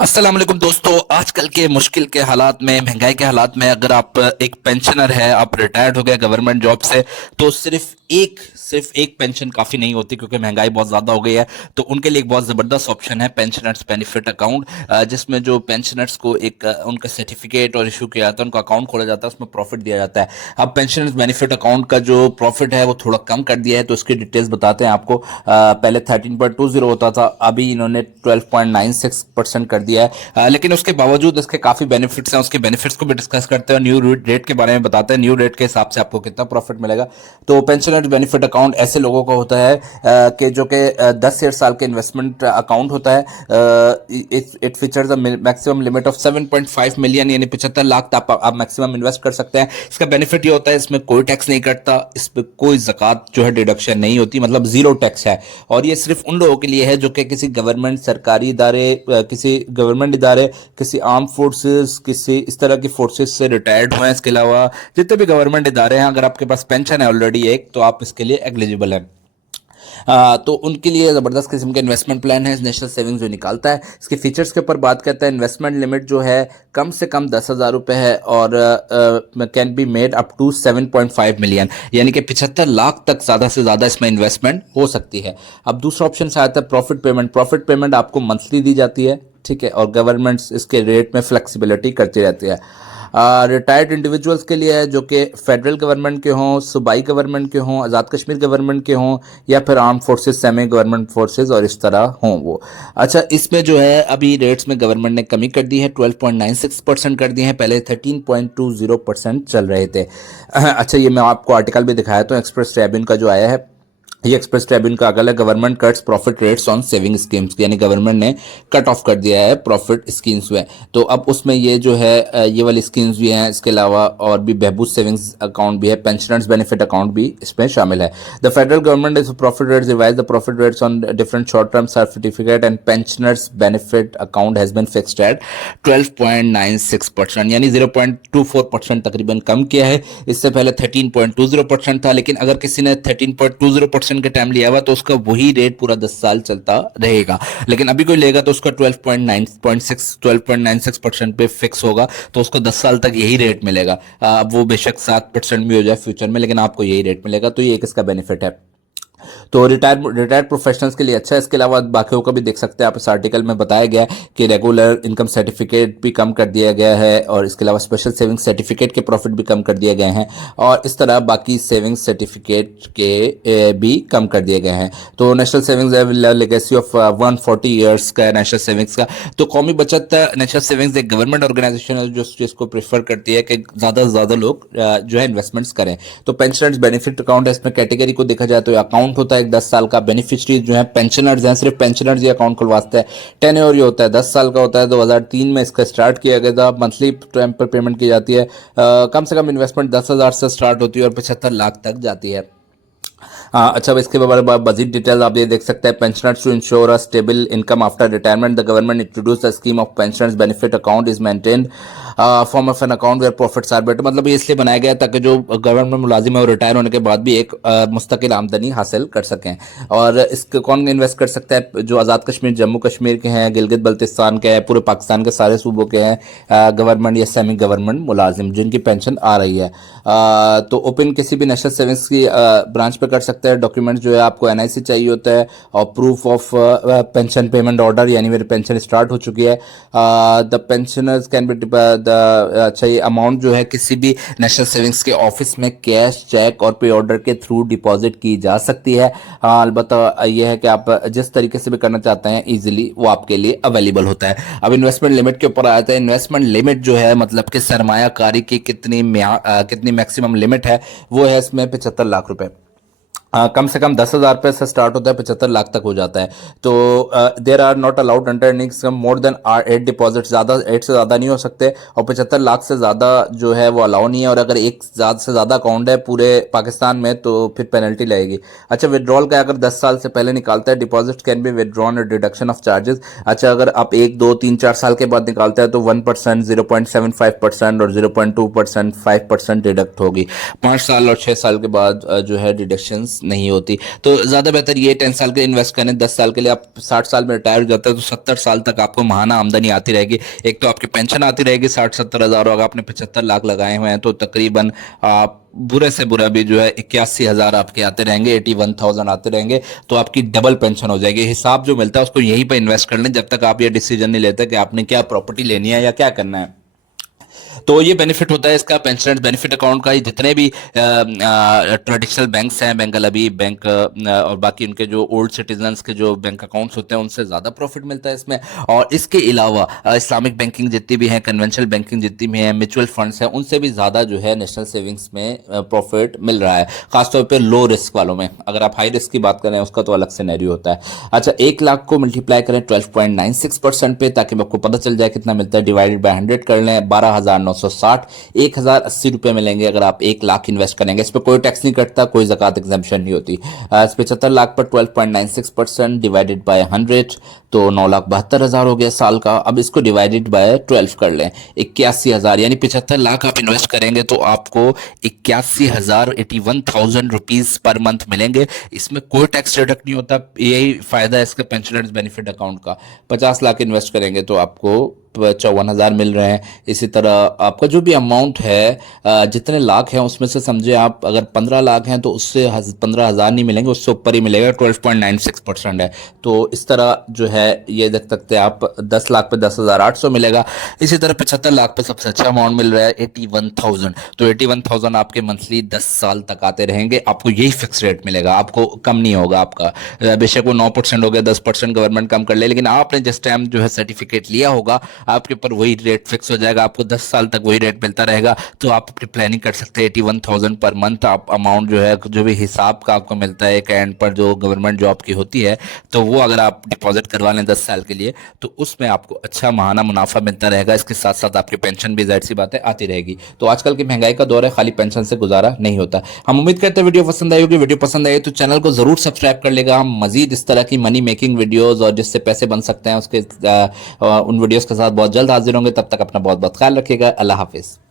अस्सलाम वालेकुम दोस्तों। आजकल के मुश्किल के हालात में, महंगाई के हालात में, अगर आप एक पेंशनर है, आप रिटायर्ड हो गए गवर्नमेंट जॉब से, तो सिर्फ एक पेंशन काफ़ी नहीं होती, क्योंकि महंगाई बहुत ज़्यादा हो गई है। तो उनके लिए एक बहुत ज़बरदस्त ऑप्शन है पेंशनर्स बेनिफिट अकाउंट, जिसमें जो पेंशनर्स को एक उनका सर्टिफिकेट और इशू किया जाता है, उनका अकाउंट खोला जाता है, उसमें प्रॉफिट दिया जाता है। अब पेंशनर्स बेनिफिट अकाउंट का जो प्रॉफिट है वो थोड़ा कम कर दिया है, तो उसकी डिटेल्स बताते हैं आपको। पहले 13.20 होता था, अभी इन्होंने 12.96% कर दिया है। लेकिन उसके बावजूद इसके काफ़ी बेनिफिट्स हैं, उसके बेनिफिट्स को भी डिस्कस करते हैं, न्यू रेट के बारे में बताते हैं, न्यू रेट के हिसाब से आपको कितना प्रॉफिट मिलेगा। तो पेंशनर्स बेनिफिट अकाउंट ऐसे लोगों का होता है कि जो कि 10 साल के इन्वेस्टमेंट अकाउंट होता है। It features maximum limit of 7.5 million, यानी 75 लाख तक आप मैक्सिमम इन्वेस्ट कर सकते हैं। इसका बेनिफिट ये होता है, इसमें कोई टैक्स नहीं कटता, इस पर कोई ज़कात जो है डिडक्शन नहीं होती, मतलब जीरो टैक्स है। और ये सिर्फ उन लोगों के लिए है जो कि किसी गवर्नमेंट सरकारी इदारे, किसी गवर्नमेंट इदारे, किसी आर्म फोर्सेस, किसी इस तरह की फोर्सेस से रिटायर्ड हुए हैं। इसके अलावा जितने भी गवर्नमेंट इदारे हैं, अगर आपके पास पेंशन है ऑलरेडी एक, तो आप इसके लिए एलिजिबल हैं। तो उनके लिए ज़बरदस्त किस्म का इन्वेस्टमेंट प्लान है नेशनल सेविंग्स जो निकालता है। इसके फीचर्स के ऊपर बात करता है। इन्वेस्टमेंट लिमिट जो है कम से कम 10,000 रुपये है, और can be made up to 7.5 million, यानी कि 75 लाख तक ज़्यादा से ज़्यादा इसमें इन्वेस्टमेंट हो सकती है। अब दूसरा ऑप्शन से आता है प्रॉफिट पेमेंट। प्रॉफिट पेमेंट आपको मंथली दी जाती है, ठीक है, और गवर्नमेंट इसके रेट में फ्लेक्सिबिलिटी करती रहती है। रिटायर्ड इंडिविजुअल्स के लिए है जो कि फेडरल गवर्नमेंट के हों, सूबाई गवर्नमेंट के हों, आज़ाद कश्मीर गवर्नमेंट के हों, या फिर arm forces, semi government forces और इस तरह हों वो। अच्छा, इसमें जो है अभी रेट्स में गवर्नमेंट ने कमी कर दी है, 12.96% कर दिए हैं, पहले 13.20% चल रहे थे। अच्छा, ये मैं आपको आर्टिकल भी दिखाया तो एक्सप्रेस ट्रिब्यून का जो आया है, ये एक्सप्रेस ट्रिब्यून का अगला government cuts profit rates on saving schemes, यानी गवर्नमेंट ने कट ऑफ कर दिया है प्रॉफिट स्कीम्स में। तो अब उसमें ये जो है ये वाली स्कीम्स भी हैं, इसके अलावा और भी बहबूद सेविंग्स अकाउंट भी है, पेंशनर्स बेनिफिट अकाउंट भी इसमें शामिल है। The federal government is profit rates revise the profit rates on different short term certificate and pensioners benefit account has been fixed at 12.96%, यानी 0.24% तकरीबन कम किया है। इससे पहले 13.20% था, लेकिन अगर किसी ने 13.20% के टाइम लिया हुआ तो उसका वही रेट पूरा 10 साल चलता रहेगा। लेकिन अभी कोई लेगा तो उसका 12.96% पे फिक्स होगा, तो उसको 10 साल तक यही रेट मिलेगा। अब वो बेशक 7% भी हो जाए फ्यूचर में, लेकिन आपको यही रेट मिलेगा। तो ये एक इसका बेनिफिट है। तो रिटायर्ड प्रोफेशनल्स के लिए अच्छा है। इसके अलावा बाकियों का भी देख सकते हैं आप, इस आर्टिकल में बताया गया है कि रेगुलर इनकम सर्टिफिकेट भी कम कर दिया गया है, और इसके अलावा स्पेशल सेविंग सर्टिफिकेट के प्रॉफिट भी कम कर दिए गए हैं, और इस तरह बाकी सेविंग सर्टिफिकेट के भी कम कर दिए गए हैं। तो national savings legacy of 140 years का नेशनल सेविंग्स का। तो कौमी बचत नेशनल सेविंग्स एक गवर्नमेंट ऑर्गेनाइजेशन है जो इसको प्रेफर करती है कि ज़्यादा से ज़्यादा लोग जो है इन्वेस्टमेंट्स करें। तो पेंशनर्स बेनिफिट अकाउंट है, इसमें कैटेगरी को देखा जाए तो अकाउंट होता है एक 10 साल का। बेनिफिशरी जो है पेंशनर्स हैं, सिर्फ पेंशनर्स ये अकाउंट खुलवाते हैं। टेन्योर ये होता है 10 साल का होता है। 2003 में इसका स्टार्ट किया गया था। मंथली टाइम पर पेमेंट की जाती है। कम से कम इन्वेस्टमेंट 10,000 से स्टार्ट होती है और 75 लाख तक जाती है। अच्छा, अब इसके बारे में मजीद डिटेल आप ये देख सकते हैं। Pensioners to ensure a stable income after retirement, the government introduce the scheme of pensioners benefit account is maintained form of an account where profits are better. मतलब ये इसलिए बनाया गया ताकि जो गवर्नमेंट मुलाजिम है वो रिटायर होने के बाद भी एक मुस्तकिल आमदनी हासिल कर सकें। और इसके कौन इन्वेस्ट कर सकता है? जो आज़ाद कश्मीर, जम्मू कश्मीर के हैं, गिलगित बल्तिस्तान के हैं, पूरे पाकिस्तान के सारे सूबों के हैं गवर्नमेंट या सेमी गवर्नमेंट मुलाजिम जिनकी पेंशन आ रही है। तो ओपन किसी भी नेशनल सेविंग्स की ब्रांच पे कर सकते हैं। डॉक्यूमेंट जो है आपको एनआईसी चाहिए होता है, और proof of pension payment order, यानी मेरी पेंशन स्टार्ट हो चुकी है। द पेंशनर्स कैन बी अच्छा, ये अमाउंट जो है किसी भी नेशनल सेविंग्स के ऑफिस में कैश, चेक और पे ऑर्डर के थ्रू डिपॉजिट की जा सकती है। अलबत्ता यह है कि आप जिस तरीके से भी करना चाहते हैं इजीली वो आपके लिए अवेलेबल होता है। अब इन्वेस्टमेंट लिमिट के ऊपर आता है। इन्वेस्टमेंट लिमिट जो है मतलब कि सरमायाकारी की कितनी मैक्सिमम लिमिट है, वो है इसमें 75 लाख रुपए। कम से कम 10,000 रुपये से स्टार्ट होता है, 75 लाख तक हो जाता है। तो there are not allowed under earnings more than 8 deposit, ज़्यादा 8 से ज़्यादा नहीं हो सकते, और 75 लाख से ज़्यादा जो है वो अलाउ नहीं है। और अगर एक ज़्यादा से ज़्यादा अकाउंट है पूरे पाकिस्तान में तो फिर पेनल्टी लगेगी। अच्छा, विड्रॉल का अगर 10 साल से पहले निकालता है, डिपॉजिट कैन बी विड्रॉन और डिडक्शन ऑफ चार्जेस। अच्छा, अगर आप 1, 2, 3, 4 साल के बाद निकालता है तो 1%, 0.75% और 0.2%, 5% डिडक्ट होगी। 5 साल और 6 साल के बाद जो है डिडक्शंस नहीं होती। तो ज़्यादा बेहतर ये 10 साल के लिए इन्वेस्ट करें, 10 साल के लिए आप 60 साल में रिटायर हो जाते हैं तो 70 साल तक आपको माहाना आमदनी आती रहेगी। एक तो आपकी पेंशन आती रहेगी 60-70 हज़ार, अगर आपने 75 लाख लगाए हुए हैं तो तकरीबन आप बुरे से बुरा भी जो है 81,000 आपके आते रहेंगे, 81,000 आते रहेंगे, तो आपकी डबल पेंशन हो जाएगी। हिसाब जो मिलता है उसको यहीं पर इन्वेस्ट कर लें जब तक आप ये डिसीजन नहीं लेते कि आपने क्या प्रॉपर्टी लेनी है या क्या करना है। तो ये बेनिफिट होता है इसका पेंशनर्स बेनिफिट अकाउंट का। जितने भी ट्रेडिशनल बैंक्स हैं, बैंक अलवी बैंक और बाकी उनके जो ओल्ड सिटीजन्स के जो बैंक अकाउंट्स होते हैं उनसे ज़्यादा प्रॉफिट मिलता है इसमें। और इसके अलावा इस्लामिक बैंकिंग जितनी भी है, कन्वेंशनल बैंकिंग जितनी भी है, म्यूचुअल फंड्स हैं, उनसे भी ज़्यादा जो है नेशनल सेविंग्स में प्रॉफिट मिल रहा है, खासतौर पर लो रिस्क वालों में। अगर आप हाई रिस्क की बात करें उसका तो अलग सिनेरियो होता है। अच्छा, 1 लाख को मल्टीप्लाई करें 12.96% पे, ताकि आपको पता चल जाए कितना मिलता है। डिवाइडेड बाय 100 कर लें, 12,960, 1,080 रुपये मिलेंगे अगर आप 1 लाख इन्वेस्ट करेंगे। इस पर कोई टैक्स नहीं कटता, कोई ज़कात एग्जम्पशन नहीं होती। 75 लाख पर 12.96% डिवाइडेड बाय 100 तो 9,72,000 हो गया साल का। अब इसको डिवाइडेड बाय 12 कर लें, 81,000, यानी 75 लाख आप इन्वेस्ट करेंगे तो आपको 81,000 81,000 रुपीज़ पर मंथ मिलेंगे। इसमें कोई टैक्स डिडक्ट नहीं होता। यही फ़ायदा है इसका पेंशनर्स बेनिफिट अकाउंट का। 50 लाख इन्वेस्ट करेंगे तो आपको 54,000 मिल रहे हैं। इसी तरह आपका जो भी अमाउंट है, जितने लाख हैं उसमें से समझे आप अगर 15 लाख हैं तो उससे 15,000 नहीं मिलेंगे, उससे ऊपर ही मिलेगा। 12.96% है। तो इस तरह जो है ये देख सकते हैं आप, 10 लाख पे 10,800 मिलेगा। इसी तरह 75 लाख पे सबसे अच्छा अमाउंट मिल रहा है 81,000। तो 81,000 आपके मंथली 10 साल तक आते रहेंगे। आपको यही फिक्स रेट मिलेगा, आपको कम नहीं होगा आपका। बेशक वो 9% हो गया, 10% गवर्नमेंट कम कर ले, लेकिन आपने जिस टाइम जो है सर्टिफिकेट लिया होगा आपके ऊपर वही रेट फिक्स हो जाएगा। आपको 10 साल तक वही रेट मिलता रहेगा। तो आप अपनी प्लानिंग कर सकते हैं। 81,000 पर मंथ आप अमाउंट जो है, जो भी हिसाब का आपको मिलता है एक एंड पर जो गवर्नमेंट जॉब की होती है, तो वो अगर आप डिपॉजिट करवा लें 10 साल के लिए तो उसमें आपको अच्छा माहाना मुनाफा मिलता रहेगा। इसके साथ साथ आपकी पेंशन भी जाहिर सी बात है आती रहेगी। तो आजकल की महंगाई का दौर है, खाली पेंशन से गुजारा नहीं होता। हम उम्मीद करते हैं वीडियो पसंद आई होगी। वीडियो पसंद आई तो चैनल को जरूर सब्सक्राइब कर लेगा। हम मजीद इस तरह की मनी मेकिंग वीडियोज और जिससे पैसे बन सकते हैं उसके उन वीडियोज के साथ बहुत जल्द हाजिर होंगे। तब तक अपना बहुत बहुत ख्याल रखिएगा। अल्लाह हाफिज़।